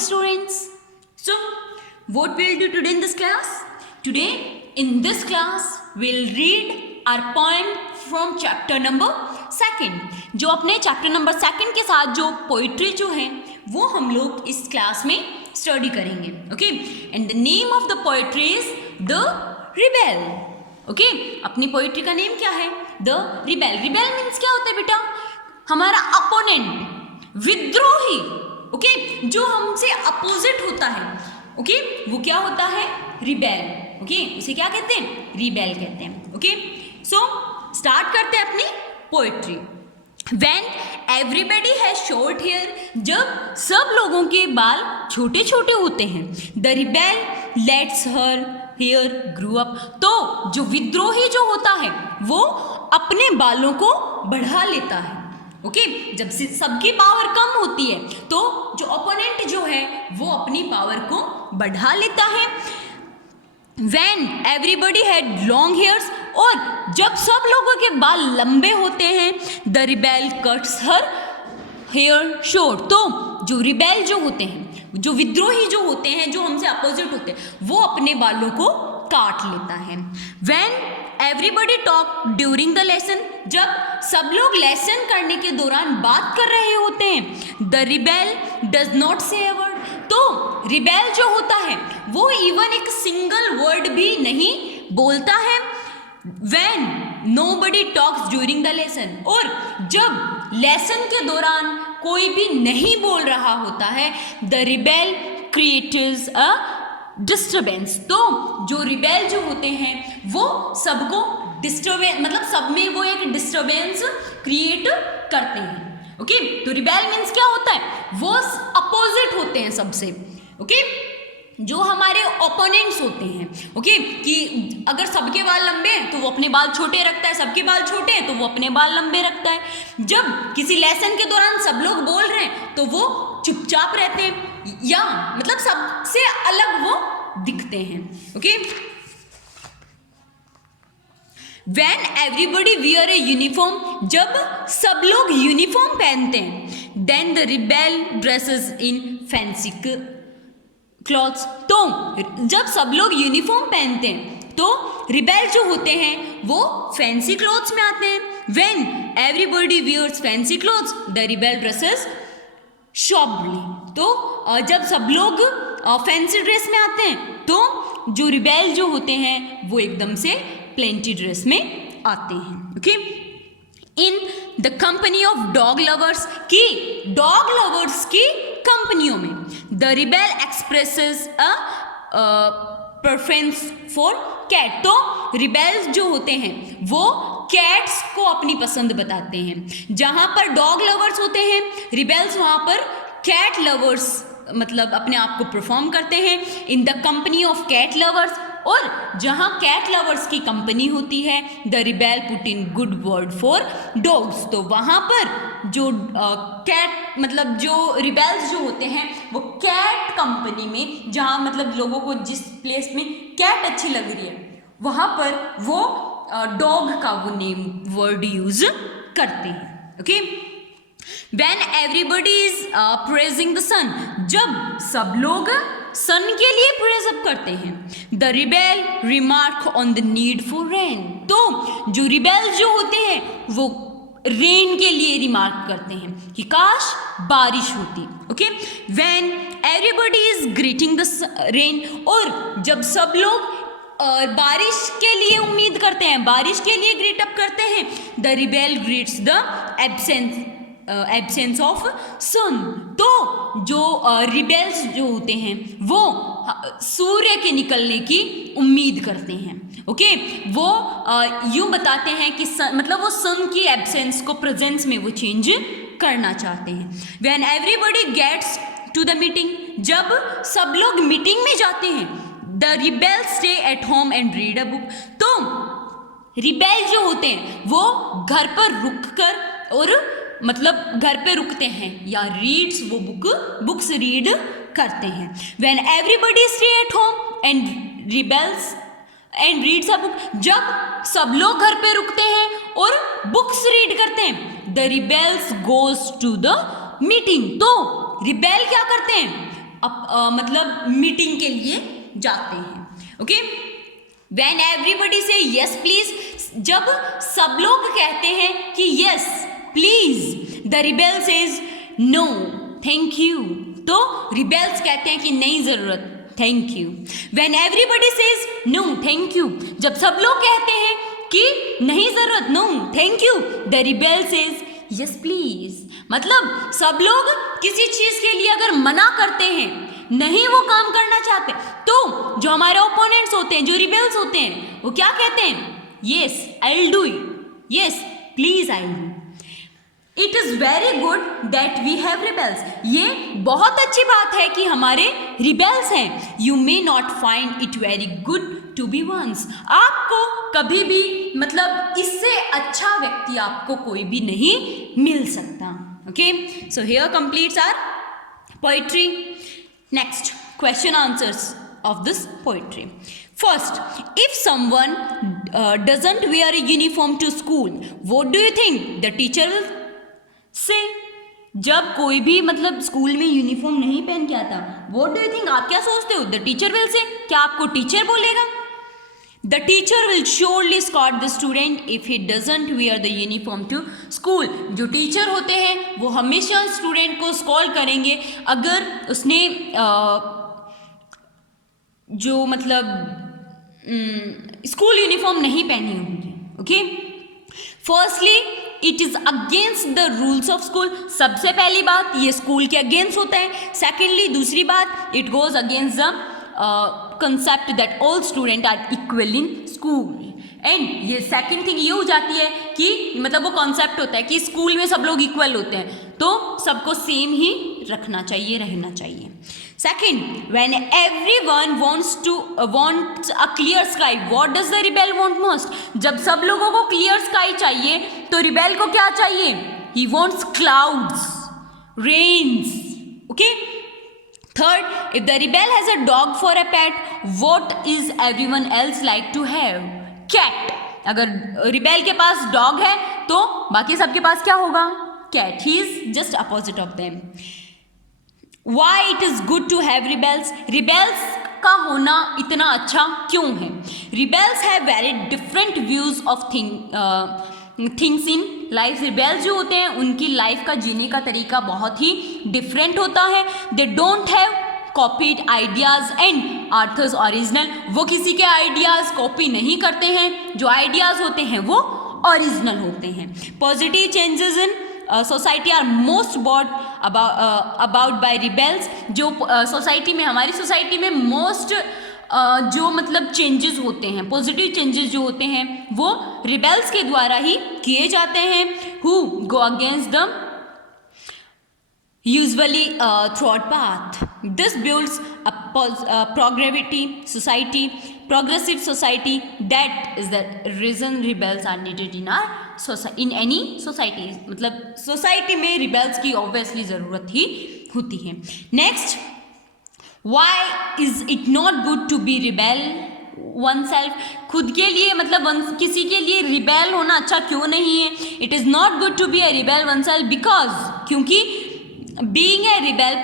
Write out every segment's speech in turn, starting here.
students. So what we'll do today in this class? Today in this class we'll read our poem from chapter number 2. जो अपने chapter number 2 के साथ जो poetry जो है वो हम लोग इस क्लास में स्टडी करेंगे. Okay, and the name of the poetry is the rebel. Okay, अपनी पोइट्री का नेम क्या है? The rebel. रिबेल मीन्स क्या होता है बेटा? हमारा अपोनेंट, विद्रोही. ओके, जो हमसे अपोजिट होता है. ओके, वो क्या होता है? रिबेल. ओके, उसे क्या कहते हैं? रिबेल कहते हैं. ओके, सो स्टार्ट करते हैं अपनी poetry. When everybody has short hair, जब सब लोगों के बाल छोटे छोटे होते हैं. The rebel lets her hair grow up. तो जो विद्रोही जो होता है वो अपने बालों को बढ़ा लेता है. ओके, जब सबकी पावर कम होती है तो जो ओपोनेंट जो है वो अपनी पावर को बढ़ा लेता है. When everybody had long hairs, और जब सब लोगों के बाल लंबे होते हैं, the rebel cuts her hair short. तो जो रिबेल जो होते हैं, जो विद्रोही जो होते हैं, जो हमसे अपोजिट होते हैं, वो अपने बालों को काट लेता है. When everybody talk during the lesson, जब सब लोग लेसन करने के दौरान बात कर रहे होते हैं, the rebel does not say a word. तो रिबेल जो होता है वो इवन एक सिंगल वर्ड भी नहीं बोलता है. When nobody talks during the lesson, और जब लेसन के दौरान कोई भी नहीं बोल रहा होता है, the rebel creates a disturbance. तो जो रिबेल जो होते हैं वो सबको डिस्टर्बेंस, मतलब सब में वो एक डिस्टर्बेंस क्रिएट करते हैं. ओके, तो रिबेल मीन्स क्या होता है? वो अपोजिट होते हैं सबसे. ओके, जो हमारे ओपोनेंट्स होते हैं. ओके, कि अगर सबके बाल लंबे हैं तो वो अपने बाल छोटे रखता है, सबके बाल छोटे हैं तो वो अपने बाल लंबे रखता है. जब किसी लेसन के दौरान सब लोग बोल रहे हैं तो वो चुपचाप रहते हैं, या मतलब सबसे अलग वो दिखते हैं. Okay, When everybody wear a uniform, जब सब लोग यूनिफॉर्म पहनते हैं, then the rebel dresses in fancy clothes. तो जब सब लोग यूनिफॉर्म पहनते हैं तो रिबेल जो होते हैं वो फैंसी क्लॉथ्स में आते हैं. When everybody wears fancy clothes, the rebel dresses shabbily. तो जब सब लोग फैंसी ड्रेस में आते हैं तो जो रिबेल जो होते हैं वो एकदम से प्लेंटी ड्रेस में आते हैं. Okay, in the company of dog lovers, की डॉग लवर्स की कंपनियों में, the rebel expresses a preference for cat. तो रिबेल्स जो होते हैं वो कैट्स को अपनी पसंद बताते हैं. जहां पर डॉग लवर्स होते हैं रिबेल्स, वहां पर कैट लवर्स मतलब अपने आप को परफॉर्म करते हैं. In the company of cat lovers, और जहां कैट लवर्स की कंपनी होती है, the rebel put in good word for dogs. तो वहां पर जो कैट मतलब जो रिबेल्स जो होते हैं वो कैट कंपनी में, जहां मतलब लोगों को जिस प्लेस में कैट अच्छी लग रही है वहां पर वो डॉग का वो नेम वर्ड यूज करते हैं. Okay, When everybody is praising the sun, जब सब लोग सन के लिए प्रेज अप करते हैं, the rebel remark on the need for rain. तो जो रिबेल जो होते हैं वो रेन के लिए रिमार्क करते हैं कि काश बारिश होती. Okay, when everybody is greeting the rain, और जब सब लोग बारिश के लिए उम्मीद करते हैं, बारिश के लिए ग्रीट अप करते हैं, the rebel greets the absence of sun. तो जो रिबेल्स जो होते हैं वो सूर्य के निकलने की उम्मीद करते हैं. ओके, वो यूं बताते हैं कि मतलब वो सन की एब्सेंस को प्रेजेंस में वो चेंज करना चाहते हैं. When everybody gets to the meeting, जब सब लोग मीटिंग में जाते हैं, the rebel stay at home and read a book. तो रिबेल जो होते हैं वो घर पर रुक कर, और मतलब घर पे रुकते हैं या रीड्स, वो बुक्स रीड करते हैं. When everybody stay at home and rebels and reads a book, जब सब लोग घर पे रुकते हैं और बुक्स रीड करते हैं, the rebels goes to the meeting. तो रिबेल क्या करते हैं? मतलब मीटिंग के लिए जाते हैं. Okay, when everybody say yes please, जब सब लोग कहते हैं कि yes please, the rebel says no thank you, तो रिबेल्स कहते हैं कि नहीं जरूरत, thank you. When everybody says no thank you, जब सब लोग कहते हैं कि नहीं जरूरत, no thank you, the rebel says yes please. मतलब सब लोग किसी चीज के लिए अगर मना करते हैं, नहीं वो काम करना चाहते, तो जो हमारे ओपोनेंट्स होते हैं, जो रिबेल्स होते हैं, वो क्या कहते हैं? Yes I will do it, yes please I will do. It is very good that we have rebels. ये बहुत अच्छी बात है कि हमारे रिबेल्स हैं. You may not find it very good to be ones. आपको कभी भी मतलब इससे अच्छा व्यक्ति आपको कोई भी नहीं मिल सकता. Okay, so here completes our poetry. Next question answers of this poetry. First, if someone doesn't wear a uniform to school, what do you think the teacher will say? जब कोई भी मतलब स्कूल में यूनिफॉर्म नहीं पहन के आता, what do you think, आप क्या सोचते हो? The teacher will say, क्या आपको टीचर बोलेगा? The teacher will surely scold the student if he doesn't wear the uniform to school. जो टीचर होते हैं वो हमेशा स्टूडेंट को स्कॉल्ड करेंगे अगर उसने जो मतलब स्कूल यूनिफॉर्म नहीं पहनी होगी. Okay, firstly it is against the rules of school. सबसे पहली बात, ये स्कूल के अगेंस्ट होता है. सेकेंडली, दूसरी बात, it goes against the concept that all student are equal in school. And ये सेकेंड थिंग ये हो जाती है कि मतलब वो कॉन्सेप्ट होता है कि स्कूल में सब लोग इक्वल होते हैं, तो सबको सेम ही रखना चाहिए, रहना चाहिए. Second, when everyone wants a clear sky, what does the rebel want most? जब सब लोगों को clear sky चाहिए, तो rebel को क्या चाहिए? He wants clouds, rains. Okay? Third, if the rebel has a dog for a pet, what is everyone else like to have? Cat. अगर rebel के पास dog है, तो बाकी सबके पास क्या होगा? Cat. He is just opposite of them. Why it is good to have rebels? Rebels का होना इतना अच्छा क्यों है? Rebels have very different views of things in life. Rebels जो होते हैं उनकी लाइफ का जीने का तरीका बहुत ही डिफरेंट होता है. They don't have copied ideas and author's original. वो किसी के आइडियाज कॉपी नहीं करते हैं, जो आइडियाज होते हैं वो ओरिजिनल होते हैं. Positive changes in society are most bought about by rebels. जो सोसाइटी में, हमारी सोसाइटी में मोस्ट जो मतलब चेंजेस होते हैं, पॉजिटिव चेंजेस जो होते हैं, वो रिबेल्स के द्वारा ही किए जाते हैं. Who go against the usually thought path. This builds a progressive society. That is the reason rebels are needed in our in any society. मतलब सोसाइटी में रिबेल्स की ऑब्वियसली ज़रूरत ही होती है. Next, why is it not good to be rebel oneself? खुद के लिए मतलब किसी के लिए रिबेल होना अच्छा क्यों नहीं है? It is not good to be a rebel oneself because, क्योंकि being a rebel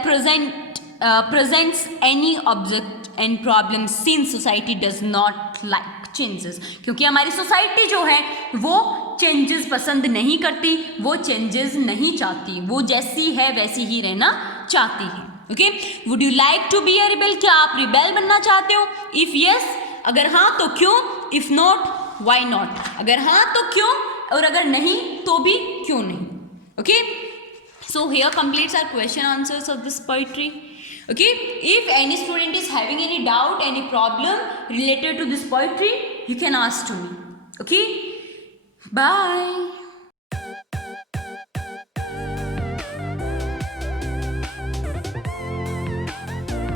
presents any object and problem since society does not like changes. क्योंकि हमारी सोसाइटी जो है वो चेंजेस पसंद नहीं करती, वो चेंजेस नहीं चाहती, वो जैसी है वैसी ही रहना चाहती है. Okay, would you like to be a rebel? क्या आप रिबेल बनना चाहते हो? इफ यस, अगर हाँ तो क्यों? If not, why not? अगर हाँ तो क्यों, और अगर नहीं तो भी क्यों नहीं? Okay, so here completes our question answers of this poetry. Okay, if any student is having any doubt, any problem related to this poetry, you can ask to me. Okay, bye.